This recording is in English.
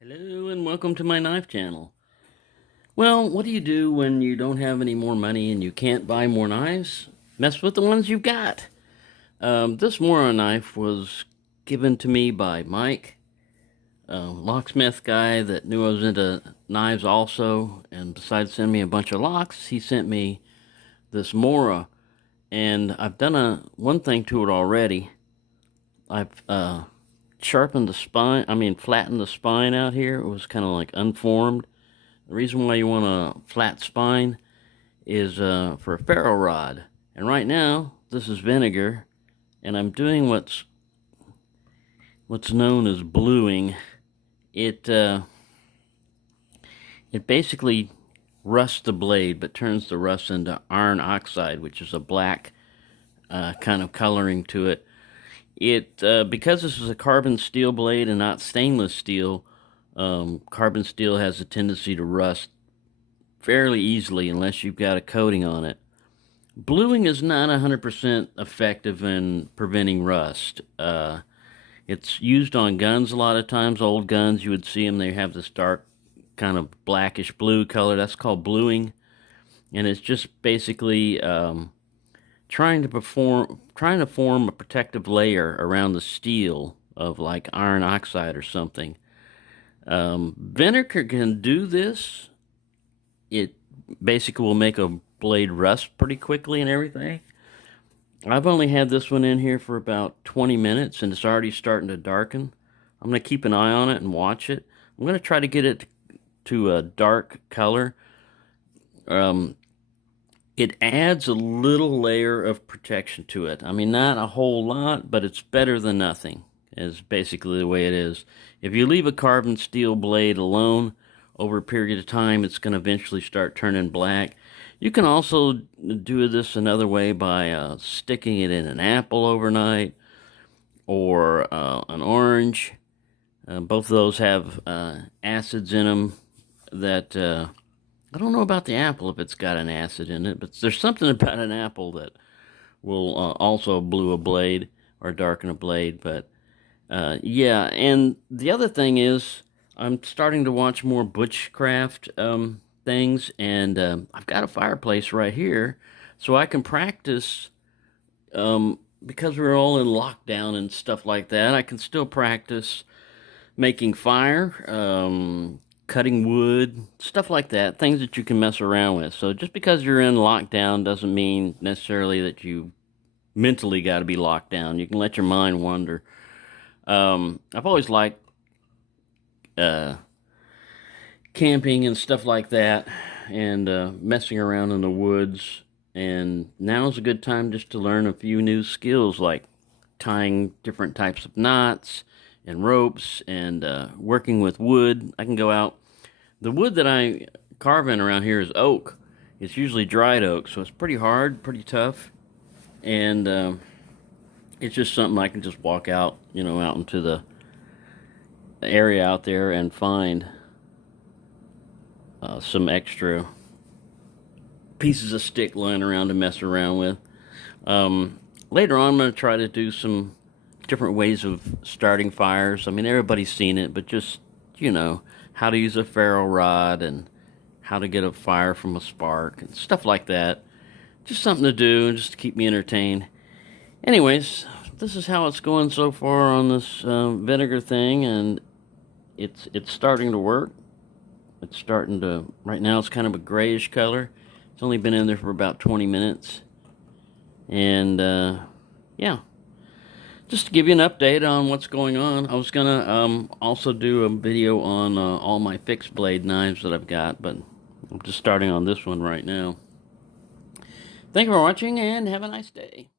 Hello and welcome to my knife channel. Well, what do you do when you don't have any more money and you can't buy more knives? Mess with the ones you've got. This Mora knife was given to me by Mike, a locksmith guy that knew I was into knives also, and besides sending me a bunch of locks, he sent me this Mora, and I've done one thing to it already. I've flattened the spine out here. It was kind of like unformed. The reason why you want a flat spine is for a ferro rod. And right now, this is vinegar, and I'm doing what's known as bluing. It basically rusts the blade, but turns the rust into iron oxide, which is a black kind of coloring to it. Because this is a carbon steel blade and not stainless steel, carbon steel has a tendency to rust fairly easily unless you've got a coating on it. Bluing is not 100% effective in preventing rust. It's used on guns a lot of times. Old guns, you would see them, they have this dark kind of blackish blue color. That's called bluing. And it's just basically trying to form a protective layer around the steel of like iron oxide or something. Vinegar can do this. It basically will make a blade rust pretty quickly and everything. I've only had this one in here for about 20 minutes and it's already starting to darken. I'm going to keep an eye on it and watch it. I'm going to try to get it to a dark color. It adds a little layer of protection to it. I mean, not a whole lot, but it's better than nothing, is basically the way it is. If you leave a carbon steel blade alone over a period of time, it's going to eventually start turning black. You can also do this another way by sticking it in an apple overnight or an orange. Both of those have acids in them that I don't know about the apple if it's got an acid in it, but there's something about an apple that will also blue a blade or darken a blade. But yeah, and the other thing is I'm starting to watch more bushcraft things, and I've got a fireplace right here, so I can practice. Because we're all in lockdown and stuff like that, I can still practice making fire. Cutting wood, stuff like that, things that you can mess around with. So just because you're in lockdown doesn't mean necessarily that you mentally got to be locked down. You can let your mind wander. I've always liked camping and stuff like that, and messing around in the woods. And now is a good time just to learn a few new skills like tying different types of knots and ropes and working with wood. I can go out. The wood that I carve in around here is oak. It's usually dried oak, so it's pretty hard, pretty tough, and it's just something I can just walk out, out into the area out there and find some extra pieces of stick lying around to mess around with. Later on, I'm going to try to do some different ways of starting fires. I mean, everybody's seen it, but just, how to use a ferro rod and how to get a fire from a spark and stuff like that. Just something to do and just to keep me entertained. Anyways, this is how it's going so far on this vinegar thing, and it's starting to work. It's starting to, right now it's kind of a grayish color. It's only been in there for about 20 minutes. And yeah, just to give you an update on what's going on. I was gonna also do a video on all my fixed blade knives that I've got, but I'm just starting on this one right now. Thank you for watching and have a nice day.